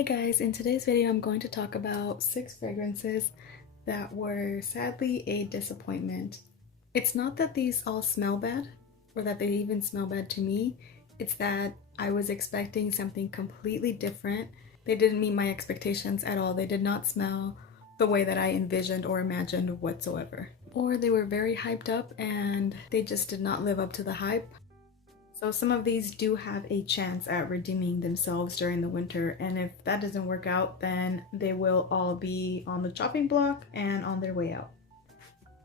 Hey guys, in today's video I'm going to talk about 6 fragrances that were sadly a disappointment. It's not that these all smell bad or that they even smell bad to me, it's that I was expecting something completely different. They didn't meet my expectations at all. They did not smell the way that I envisioned or imagined whatsoever. Or they were very hyped up and they just did not live up to the hype. So some of these do have a chance at redeeming themselves during the winter, and if that doesn't work out, then they will all be on the chopping block and on their way out.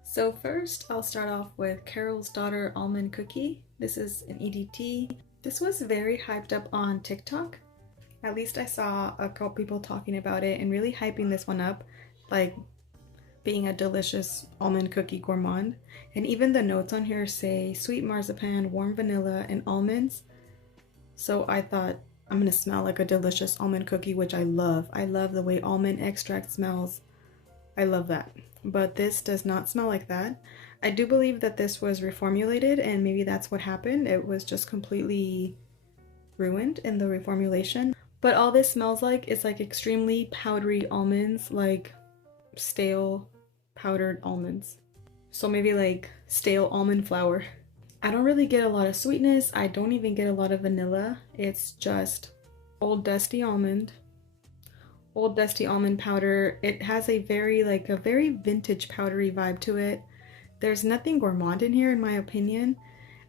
So first, I'll start off with Carol's Daughter Almond Cookie. This is an EDT. This was very hyped up on TikTok. At least I saw a couple people talking about it and really hyping this one up, like being a delicious almond cookie gourmand. And even the notes on here say sweet marzipan, warm vanilla, and almonds. So I thought I'm gonna smell like a delicious almond cookie, which I love. I love the way almond extract smells. I love that. But this does not smell like that. I do believe that this was reformulated and maybe that's what happened. It was just completely ruined in the reformulation. But all this smells like is like extremely powdery almonds, like stale powdered almonds. So maybe like stale almond flour. I don't really get a lot of sweetness. I don't even get a lot of vanilla. It's just old dusty almond powder. It has a very vintage powdery vibe to it. There's nothing gourmand in here in my opinion.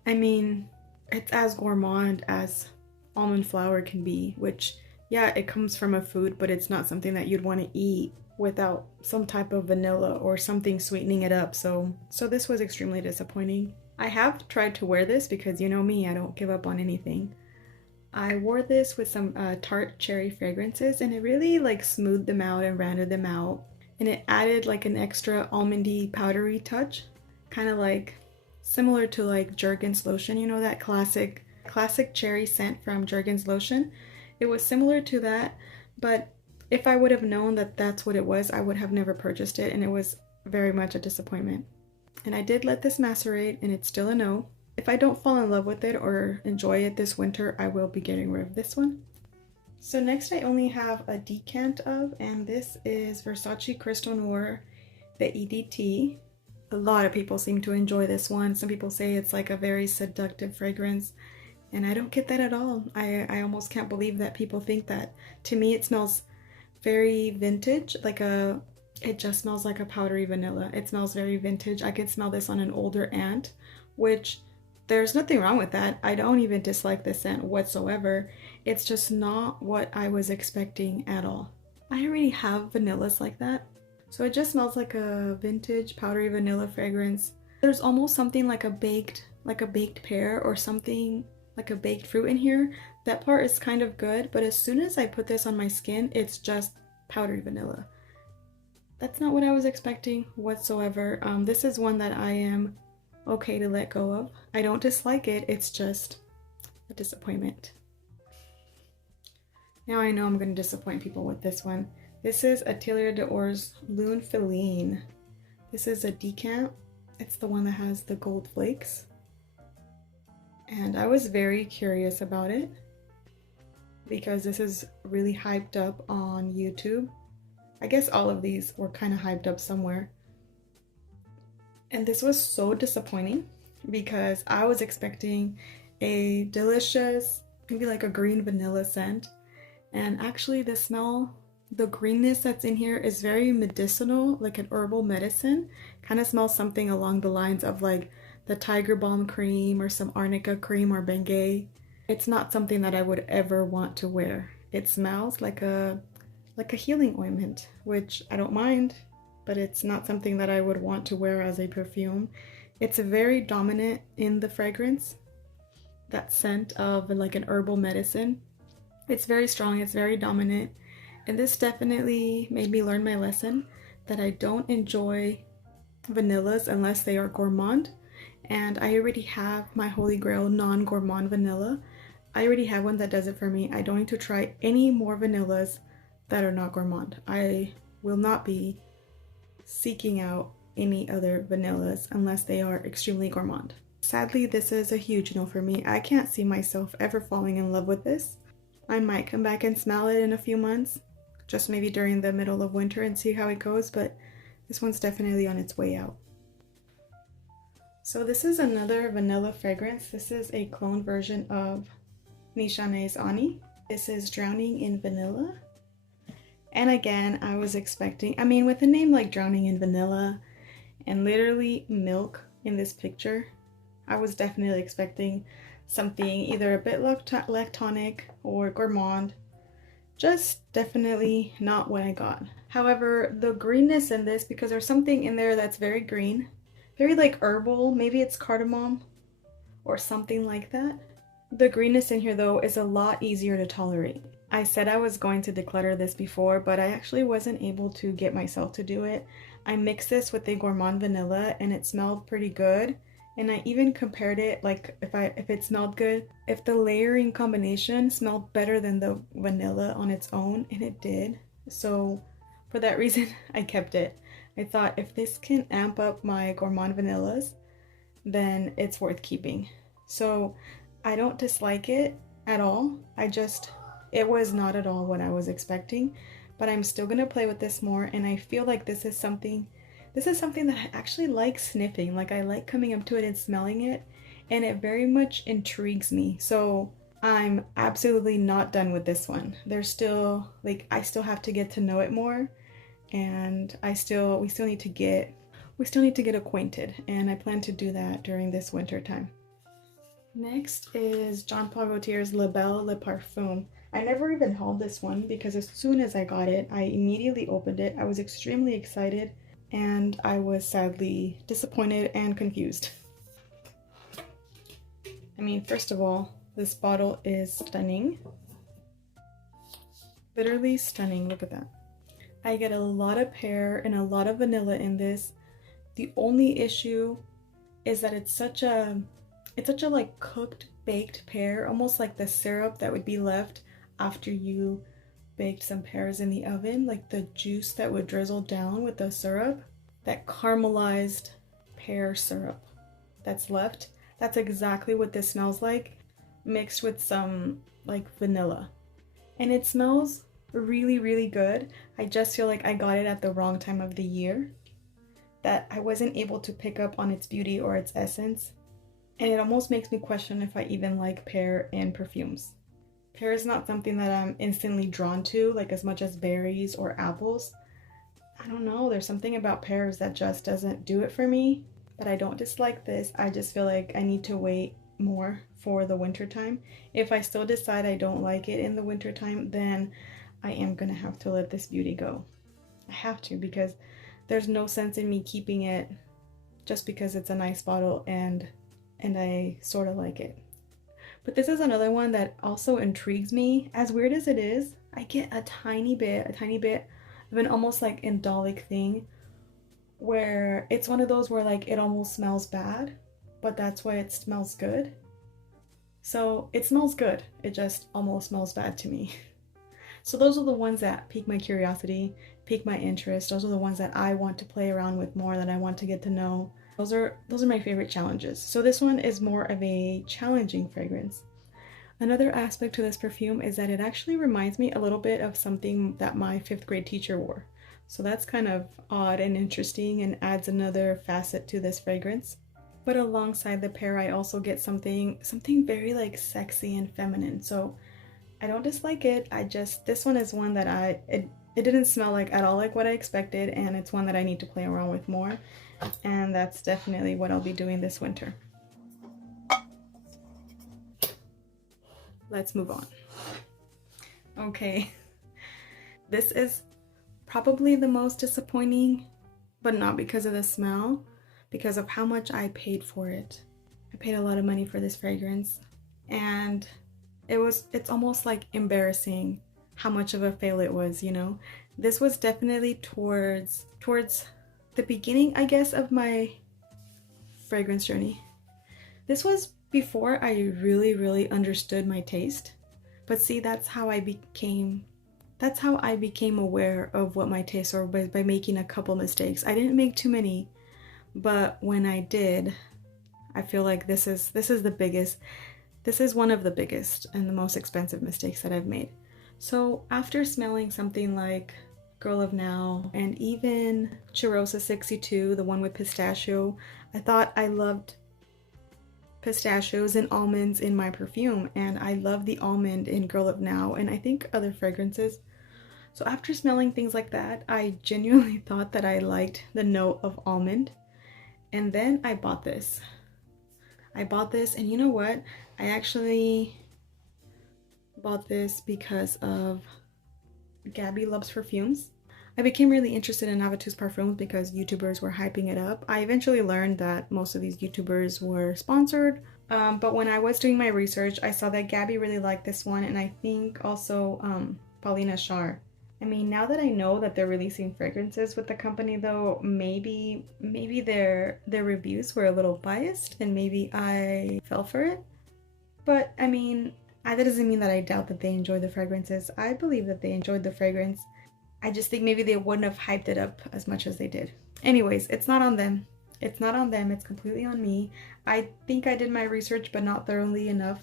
I mean, it's as gourmand as almond flour can be, which yeah, it comes from a food, but it's not something that you'd want to eat without some type of vanilla or something sweetening it up. So this was extremely disappointing. I have tried to wear this because you know me, I don't give up on anything. I wore this with some tart cherry fragrances and it really like smoothed them out and rounded them out. And it added like an extra almondy powdery touch, kind of like similar to like Jergens lotion, you know, that classic cherry scent from Jergens lotion. It was similar to that, but if I would have known that that's what it was, I would have never purchased it, and it was very much a disappointment. And I did let this macerate, and it's still a no. If I don't fall in love with it or enjoy it this winter, I will be getting rid of this one. So next I only have a decant of, and this is Versace Crystal Noir, the EDT. A lot of people seem to enjoy this one. Some people say it's like a very seductive fragrance, and I don't get that at all. I almost can't believe that people think that. To me, it smells very vintage, it just smells like a powdery vanilla. It smells very vintage. I could smell this on an older aunt, which there's nothing wrong with that. I don't even dislike this scent whatsoever. It's just not what I was expecting at all. I already have vanillas like that, so it just smells like a vintage powdery vanilla fragrance. There's almost something like a baked pear or something like a baked fruit in here. That part is kind of good, but as soon as I put this on my skin, it's just powdery vanilla. That's not what I was expecting whatsoever. This is one that I am okay to let go of. I don't dislike it, it's just a disappointment. Now I know I'm going to disappoint people with this one. This is Atelier d'Or's Lune Féline. This is a decant. It's the one that has the gold flakes. And I was very curious about it because this is really hyped up on YouTube. I guess all of these were kind of hyped up somewhere. And this was so disappointing because I was expecting a delicious, maybe like a green vanilla scent. And actually the smell, the greenness that's in here is very medicinal, like an herbal medicine. Kind of smells something along the lines of like the tiger balm cream or some arnica cream or Bengay. It's not something that I would ever want to wear. It smells like a healing ointment, which I don't mind, but it's not something that I would want to wear as a perfume. It's very dominant in the fragrance, that scent of like an herbal medicine. It's very strong, it's very dominant, and this definitely made me learn my lesson that I don't enjoy vanillas unless they are gourmand. And I already have my holy grail non-gourmand vanilla. I already have one that does it for me. I don't need to try any more vanillas that are not gourmand. I will not be seeking out any other vanillas unless they are extremely gourmand. Sadly, this is a huge no for me. I can't see myself ever falling in love with this. I might come back and smell it in a few months, just maybe during the middle of winter and see how it goes, but this one's definitely on its way out. So this is another vanilla fragrance. This is a clone version of Nishane's Ani. This is Drowning in Vanilla. And again, I was expecting, I mean, with a name like Drowning in Vanilla and literally milk in this picture, I was definitely expecting something either a bit lactonic or gourmand. Just definitely not what I got. However, the greenness in this, because there's something in there that's very green, very like herbal, maybe it's cardamom or something like that. The greenness in here though is a lot easier to tolerate. I said I was going to declutter this before, but I actually wasn't able to get myself to do it. I mixed this with the gourmand vanilla and it smelled pretty good. And I even compared it, like if it smelled good, if the layering combination smelled better than the vanilla on its own, and it did. So for that reason, I kept it. I thought if this can amp up my gourmand vanillas, then it's worth keeping. So I don't dislike it at all. It was not at all what I was expecting, but I'm still gonna play with this more, and I feel like this is something that I actually like sniffing. Like I like coming up to it and smelling it, and it very much intrigues me. So I'm absolutely not done with this one. There's still, like, I still have to get to know it more, and we still need to get acquainted, and I plan to do that during this winter time. Next is Jean Paul Gaultier's La Belle Le Parfum. I never even hauled this one because as soon as I got it, I immediately opened it. I was extremely excited and I was sadly disappointed and confused. I mean, first of all, this bottle is stunning. Literally stunning, look at that. I get a lot of pear and a lot of vanilla in this. The only issue is that it's such a like cooked baked pear, almost like the syrup that would be left after you baked some pears in the oven, like the juice that would drizzle down with the syrup, that caramelized pear syrup that's left. That's exactly what this smells like, mixed with some like vanilla. And it smells really, really good. I just feel like I got it at the wrong time of the year, that I wasn't able to pick up on its beauty or its essence. And it almost makes me question if I even like pear in perfumes. Pear is not something that I'm instantly drawn to, like as much as berries or apples. I don't know, there's something about pears that just doesn't do it for me, but I don't dislike this. I just feel like I need to wait more for the winter time. If I still decide I don't like it in the winter time, then I am gonna have to let this beauty go. I have to, because there's no sense in me keeping it just because it's a nice bottle and I sort of like it. But this is another one that also intrigues me. As weird as it is, I get a tiny bit of an almost like indolic thing where it's one of those where like it almost smells bad, but that's why it smells good. So it smells good, it just almost smells bad to me. So those are the ones that pique my curiosity, pique my interest. Those are the ones that I want to play around with more, that I want to get to know. Those are my favorite challenges. So this one is more of a challenging fragrance. Another aspect to this perfume is that it actually reminds me a little bit of something that my 5th grade teacher wore. So that's kind of odd and interesting and adds another facet to this fragrance. But alongside the pear, I also get something very like sexy and feminine. So I don't dislike it. This one is one that it didn't smell like at all like what I expected, and it's one that I need to play around with more. And that's definitely what I'll be doing this winter. Let's move on. Okay, this is probably the most disappointing, but not because of the smell, because of how much I paid for it. I paid a lot of money for this fragrance, and it's almost like embarrassing how much of a fail it was, you know? This was definitely towards the beginning, I guess, of my fragrance journey. This was before I really, really understood my taste. But see, that's how I became aware of what my tastes were, by making a couple mistakes. I didn't make too many, but when I did, I feel like this is the biggest This is one of the biggest and the most expensive mistakes that I've made. So after smelling something like Girl of Now and even Chirosa 62, the one with pistachio, I thought I loved pistachios and almonds in my perfume, and I love the almond in Girl of Now and I think other fragrances. So after smelling things like that, I genuinely thought that I liked the note of almond. And then I bought this. And you know what? I actually bought this because of Gabby Loves Perfumes. I became really interested in Noir Parfums because YouTubers were hyping it up. I eventually learned that most of these YouTubers were sponsored, but when I was doing my research, I saw that Gabby really liked this one, and I think also Paulina Shar. I mean, now that I know that they're releasing fragrances with the company though, maybe their reviews were a little biased and maybe I fell for it. But I mean, that doesn't mean that I doubt that they enjoy the fragrances. I believe that they enjoyed the fragrance. I just think maybe they wouldn't have hyped it up as much as they did. Anyways, it's not on them. It's not on them, it's completely on me. I think I did my research, but not thoroughly enough.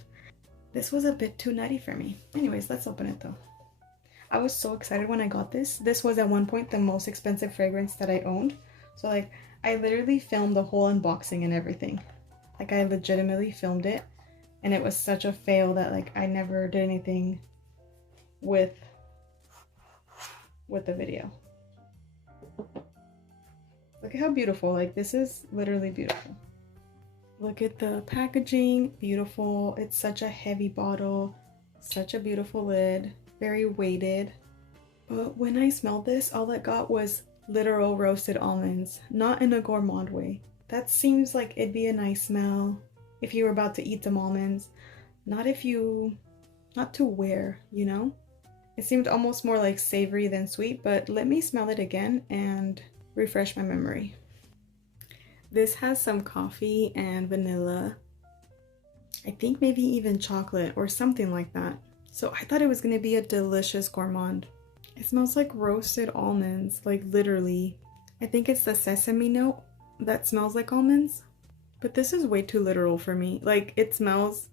This was a bit too nutty for me. Anyways, let's open it though. I was so excited when I got this. This was at one point the most expensive fragrance that I owned. So like, I literally filmed the whole unboxing and everything. Like I legitimately filmed it. And it was such a fail that like I never did anything with the video. Look at how beautiful, like this is literally beautiful. Look at the packaging, beautiful. It's such a heavy bottle, such a beautiful lid, very weighted. But when I smelled this, all I got was literal roasted almonds, not in a gourmand way. That seems like it'd be a nice smell if you were about to eat some almonds, not to wear, you know? It seemed almost more like savory than sweet, but let me smell it again and refresh my memory. This has some coffee and vanilla. I think maybe even chocolate or something like that. So I thought it was gonna be a delicious gourmand. It smells like roasted almonds, like literally. I think it's the sesame note that smells like almonds. But this is way too literal for me. Like it smells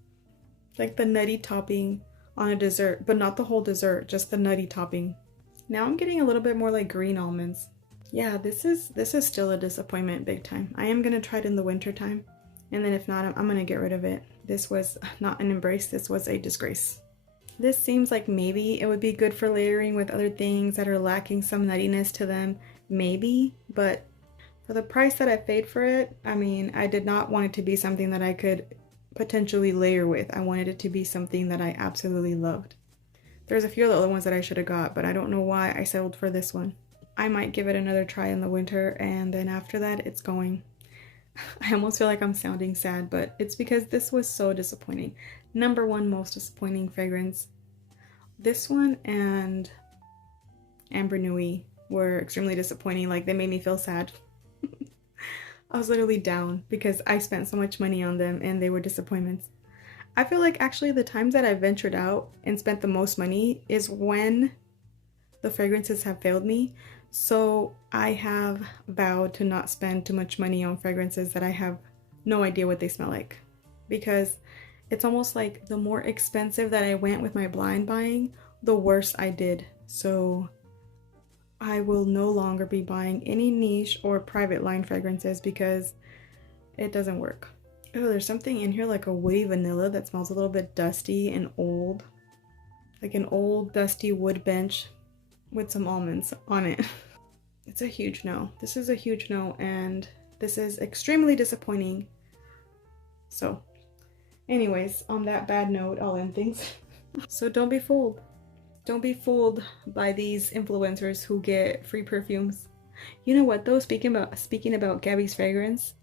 like the nutty topping on a dessert, but not the whole dessert, just the nutty topping. Now I'm getting a little bit more like green almonds. Yeah, this is still a disappointment big time. I am gonna try it in the winter time, and then if not, I'm gonna get rid of it. This was not an embrace, this was a disgrace. This seems like maybe it would be good for layering with other things that are lacking some nuttiness to them, maybe, but for the price that I paid for it, I mean, I did not want it to be something that I could potentially layer with. I wanted it to be something that I absolutely loved. There's a few of the other ones that I should have got, but I don't know why I settled for this one. I might give it another try in the winter, and then after that, it's going. I almost feel like I'm sounding sad, but it's because this was so disappointing. Number one most disappointing fragrance. This one and Amber Nui were extremely disappointing. Like, they made me feel sad. I was literally down because I spent so much money on them and they were disappointments. I feel like actually the times that I ventured out and spent the most money is when the fragrances have failed me. So I have vowed to not spend too much money on fragrances that I have no idea what they smell like. Because it's almost like the more expensive that I went with my blind buying, the worse I did. So I will no longer be buying any niche or private line fragrances because it doesn't work. Oh, there's something in here like a woody vanilla that smells a little bit dusty and old. Like an old dusty wood bench with some almonds on it. It's a huge no. This is a huge no, and this is extremely disappointing. So anyways, on that bad note, I'll end things. So don't be fooled. Don't be fooled by these influencers who get free perfumes. You know what though, speaking about Gabby's fragrance,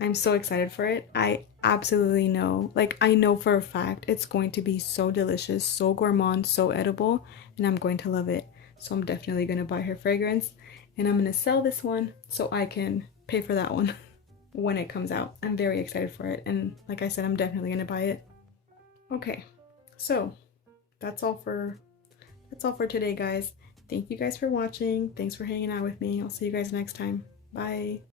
I'm so excited for it. I absolutely know, like I know for a fact it's going to be so delicious, so gourmand, so edible, and I'm going to love it. So I'm definitely going to buy her fragrance, and I'm going to sell this one so I can pay for that one when it comes out. I'm very excited for it, and like I said, I'm definitely going to buy it. Okay, so that's all for today, guys. Thank you guys for watching. Thanks for hanging out with me. I'll see you guys next time. Bye.